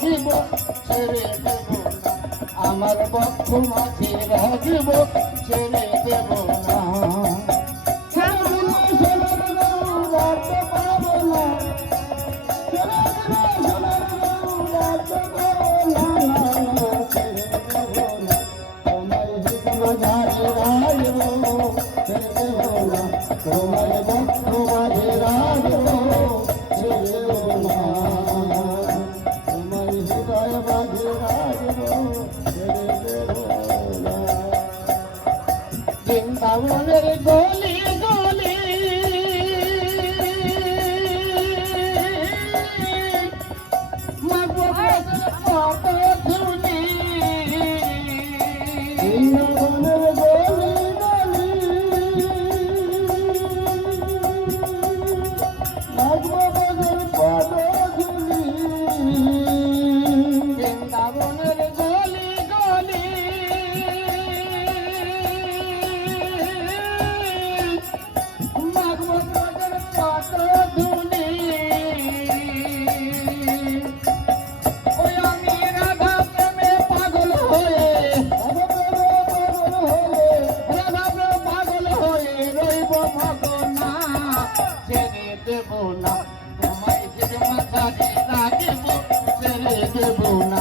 রাখিব ছেড়ে দেব না আমার বক্ষ মাঝে রাখিব ছেড়ে দেব না তোমার বক্ষ মাঝে রাখবো ছেড়ে দেব না তোমার হৃদয় মাঝে রাখবো ছেড়ে দেব না বৃন্দাবনের গলি গলি কত ধুলি বৃন্দাবনের গলি বৃন্দাবনের গলি গলি মাগবনের কত ধুলি ওই আমি রাধা প্রেমে পাগল হয়ে রাধা প্রেমে পাগল হয়ে রইব ভগনা ছেড়ে দেব না তোমায় যে মাথায় রাখিব ছেড়ে দেব না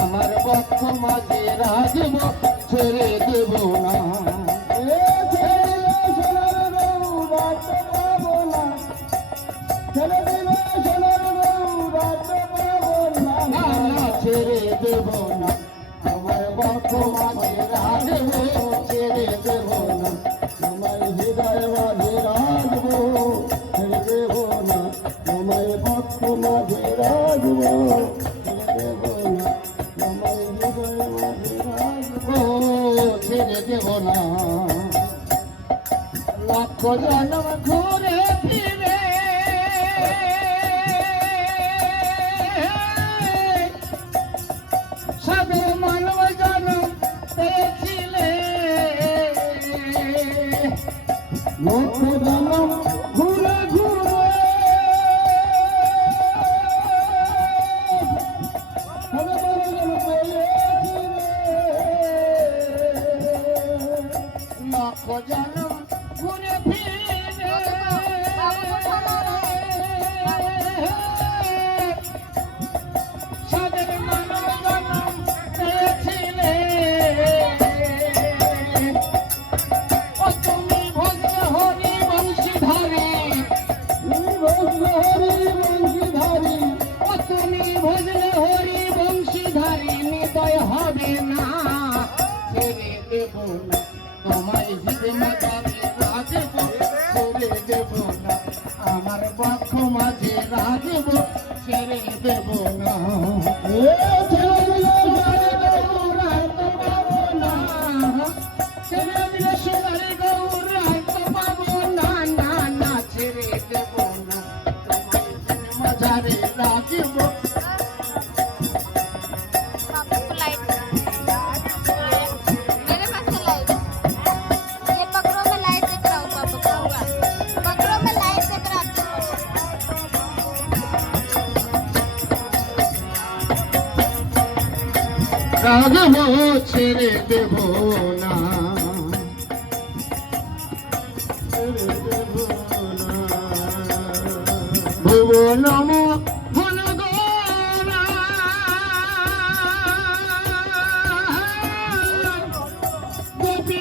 আমার বক্ষ মাঝে রাখিব ছেড়ে দেব না ছেড়ে দেব না আমার বক্ষ মাঝে রাখিব ছেড়ে দেব না তোমার হৃদয় মাঝে রাখবো ছেড়ে দেব না তোমার বক্ষ মাঝে রাখবো ছেড়ে দেব না তোমার হৃদয় মাঝে রাখবো ছেড়ে দেব না লক্ষ জন্ম ঘুরে ফিরে সাধু মানব জন্ম পেয়েছিলে লক্ষ জন্ম ঘুরে ঘুরে লক্ষ জন্ম ঘুরে ফিরে সাধের মানব জন্ম পেয়েছিলে ও তুমি ভজলে হরি বংশীধারী ও তুমি ভজলে হরি বংশীধারী নিদয় হবে না ছেড়ে দেব না তোমায় হিদে মাঝে রাখব ছেড়ে দেব না আমার বক্ষ মাঝে রাখব ছেড়ে দেব না ছেড়ে দিলে সোনারে গৌর রাখতে পাবো না না না ছেড়ে দেব না তোমায় হিদে মাঝে রাখব রাখব ছেড়ে দেব না ছেড়ে দেব না ভুবনম